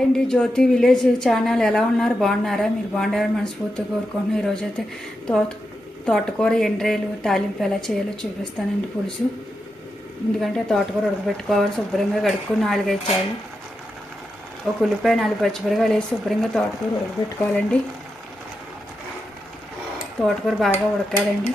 ఏంటి జ్యోతి village channel ఎలా ఉన్నారు? బాగున్నారా? మీరు బాగున్నారని మనస్ఫూర్తిగా కోరుకుంటున్నాను. ఈరోజైతే తోటకూర ఎండ్రేలు తాలింపు ఎలా చేయాలో చూపిస్తానండి. పులుసు ఎందుకంటే తోటకూర ఉడకబెట్టుకోవాలి. శుభ్రంగా కడుక్కొని 4-5 చాలు ఒక ఉల్లిపాయ 4 పచ్చిమిరకాయలు వేసి శుభ్రంగా తోటకూర ఉడకబెట్టుకోవాలండి. తోటకూర బాగా ఉడకాలండి.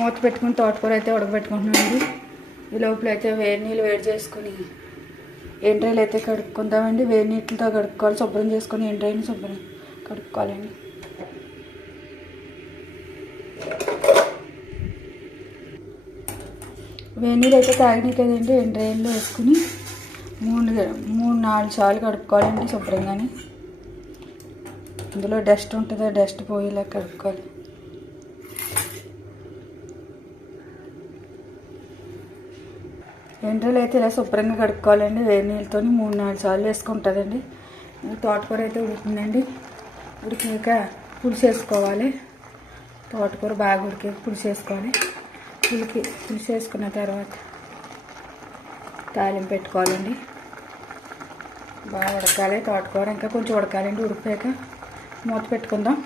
మూత పెట్టుకుని తోటకూర అయితే ఉడకబెట్టుకుంటున్నామండి. ఈ లోపల అయితే వేడి నీళ్ళు వేడి చేసుకుని ఎండ్రాయిలు అయితే కడుక్కుందామండి. వేడి నీటితో కడుక్కోవాలి. శుభ్రం చేసుకొని ఎండ్రాయిని శుభ్రం కడుక్కోవాలండి. వేడి నీళ్ళు అయితే తాగినాయి కదండి. ఎండ్రాయిల్లో వేసుకుని 3-4 సార్లు కడుక్కోవాలండి శుభ్రంగాని. ఇందులో డస్ట్ ఉంటుంది, డస్ట్ పోయేలా కడుక్కోవాలి. ఎండ్రాయిలు అయితే ఇలా శుభ్రంగా కడుక్కోవాలండి. వేడి నీళ్ళతో 3-4 సార్లు వేసుకుంటుందండి. తోటకూర అయితే ఉడుకుతుందండి. ఉడికాక పులుసు వేసుకోవాలి. తోటకూర బాగా ఉడికాక పులుసు వేసుకోవాలి. పులుసు వేసుకున్న తర్వాత తాలింపు పెట్టుకోవాలండి. బాగా ఉడకాలి తోటకూర. ఇంకా కొంచెం ఉడకాలండి. ఉడికాక మూత పెట్టుకుందాం.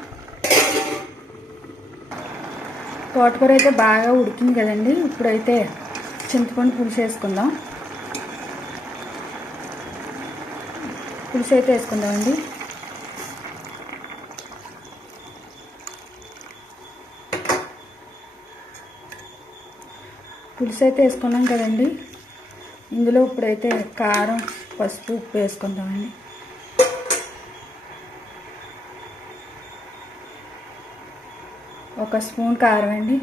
తోటకూర అయితే బాగా ఉడికింది కదండి. ఇప్పుడైతే చింతపండు పులుసు వేసుకుందాం. పులుసు అయితే వేసుకుందామండి. పులుసు అయితే వేసుకున్నాం కదండి. ఇందులో ఇప్పుడైతే కారం, పసుపు, ఉప్పు వేసుకుందామండి. ఒక స్పూన్ కారం అండి.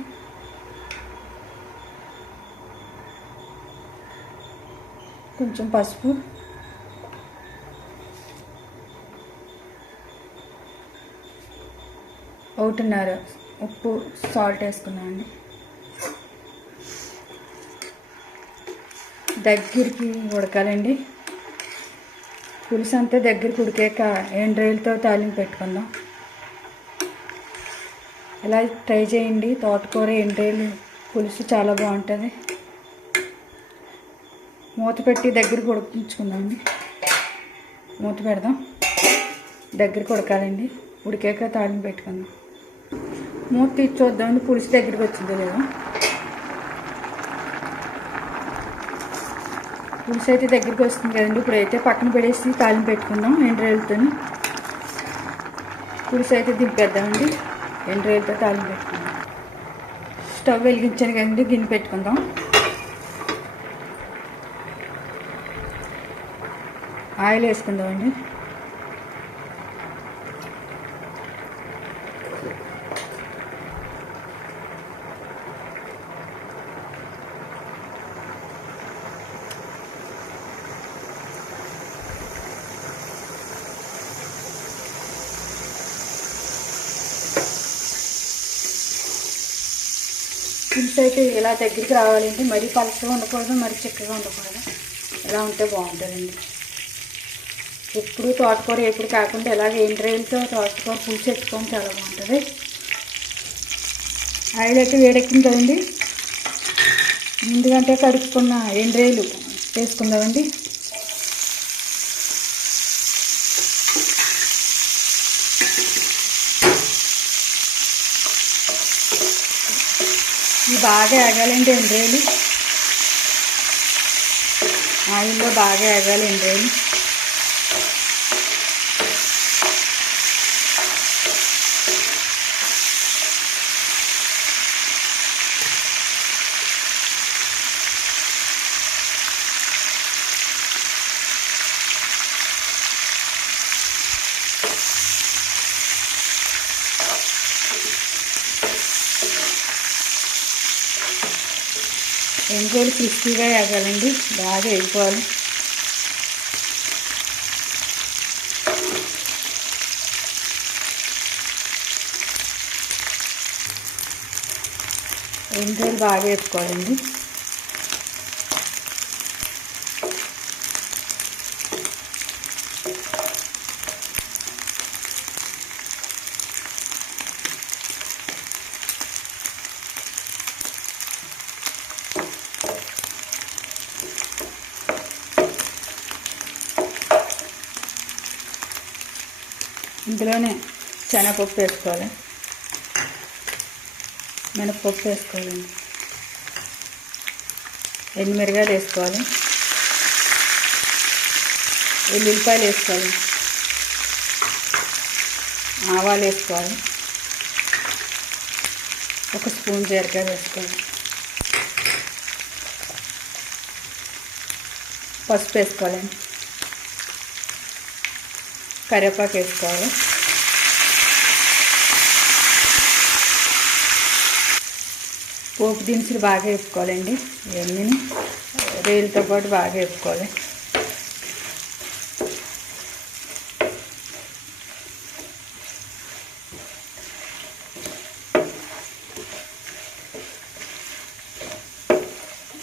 కొంచెం పసుపు, ఒకటిన్నర ఉప్పు, సాల్ట్ వేసుకున్నామండి. దగ్గరికి ఉడకాలండి. పులుసు అంతా దగ్గరికి ఉడికాక ఎండ్రాయిలతో తాలింపు పెట్టుకుందాం. ఇలా ట్రై చేయండి. తోటకూర ఎండ్రాయిలు పులుసు చాలా బాగుంటుంది. మూత పెట్టి దగ్గరికి ఉడికించుకుందామండి. మూత పెడదాం. దగ్గరికి ఉడకాలండి. ఉడికాక తాలింపు పెట్టుకుందాం. మూత తీసి చూద్దామండి పులుసు దగ్గరికి వచ్చిందో లేదో. పులుసు అయితే దగ్గరికి వస్తుంది కదండి. ఇప్పుడైతే పక్కన పెడేసి తాలింపు పెట్టుకుందాం ఎండ్రాయిలతో. పులుసు అయితే దింపేద్దామండి. ఎండ్రాయిలతో తాలింపు పెట్టుకుందాం. స్టవ్ వెలిగించాను కదండి. గిన్నె పెట్టుకుందాం. ఆయిల్ వేసుకుందామండి. పులుసు అయితే ఇలా దగ్గరికి రావాలంటే మరీ పలచగా ఉండకూడదు, మరీ చిక్కగా ఉండకూడదు. ఇలా ఉంటే బాగుంటుందండి. ఎప్పుడు తోటకూర ఎప్పుడు కాకుండా ఇలాగ ఎండ్రాయిలతో తోటకూర పులుసు పెట్టుకొని చాలా బాగుంటుంది. ఆయిల్ అయితే వేడెక్కింది కదండి. ముందుగంటే కడుక్కున్న ఎండ్రాయిలు వేసుకుందామండి. ఇవి బాగా ఎగాలండి ఎండ్రాయిలు. ఆయిల్లో బాగా ఎగాలి ఎండ్రాయిలు. ఎండ్రాయిలు క్రిస్పీగా ఎగాలండి. బాగా ఎగిపోవాలి. ఎండ్రాయిలు బాగా వేసుకోవాలండి. ఇందులోనే శనగపప్పు వేసుకోవాలి, మినపప్పు వేసుకోవాలండి, ఎండుమిరగాయలు వేసుకోవాలి, ఎల్లుల్లిపాయలు వేసుకోవాలి, ఆవాలు వేసుకోవాలి, ఒక స్పూన్ జీలకర్ర వేసుకోవాలి, పసుపు వేసుకోవాలండి, కరివేపాకు వేసుకోవాలి, పోపు దినుసులు బాగా వేపుకోవాలండి, ఇవన్నీ రేలుతో పాటు బాగా వేపుకోవాలి.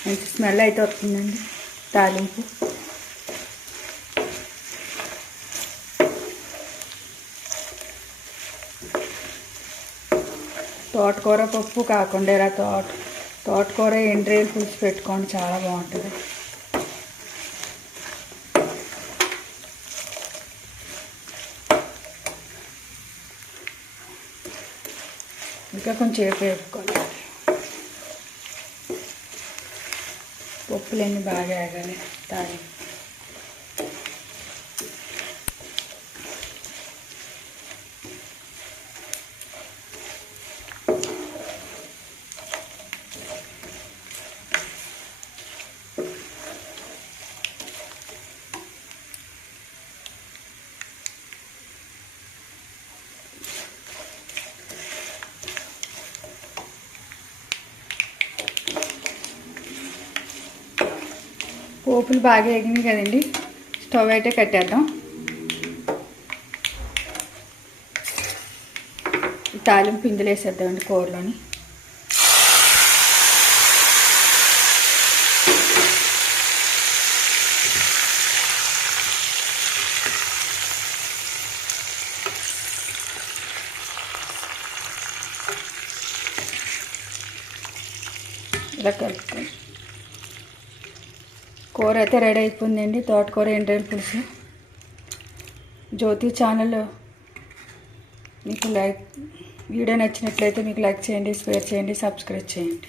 మంచి స్మెల్ అయితే వస్తుందండి తాలింపు. తోటకూర పప్పు కాకుండా ఇలా తోటకూర ఎండ్రేలు పులుసు పెట్టుకోండి, చాలా బాగుంటుంది. ఇంకా కొంచెం వేపుకోవాలి, పప్పులన్నీ బాగా వేగాలి. తాలింపు పోపులు బాగా వేగినాయి కదండి, స్టవ్ అయితే కట్టేద్దాం. తాలింపు ఇందులో వేసేద్దామండి కూరలోని. ఇలా కలుపుకోండి. కూర అయితే రెడీ అయిపోయిందండి, తోటకూర ఎండ్రేలు పులుసు. జ్యోతి ఛానల్ మీకు వీడియో నచ్చినట్లయితే మీకు లైక్ చేయండి, షేర్ చేయండి, సబ్స్క్రైబ్ చేయండి.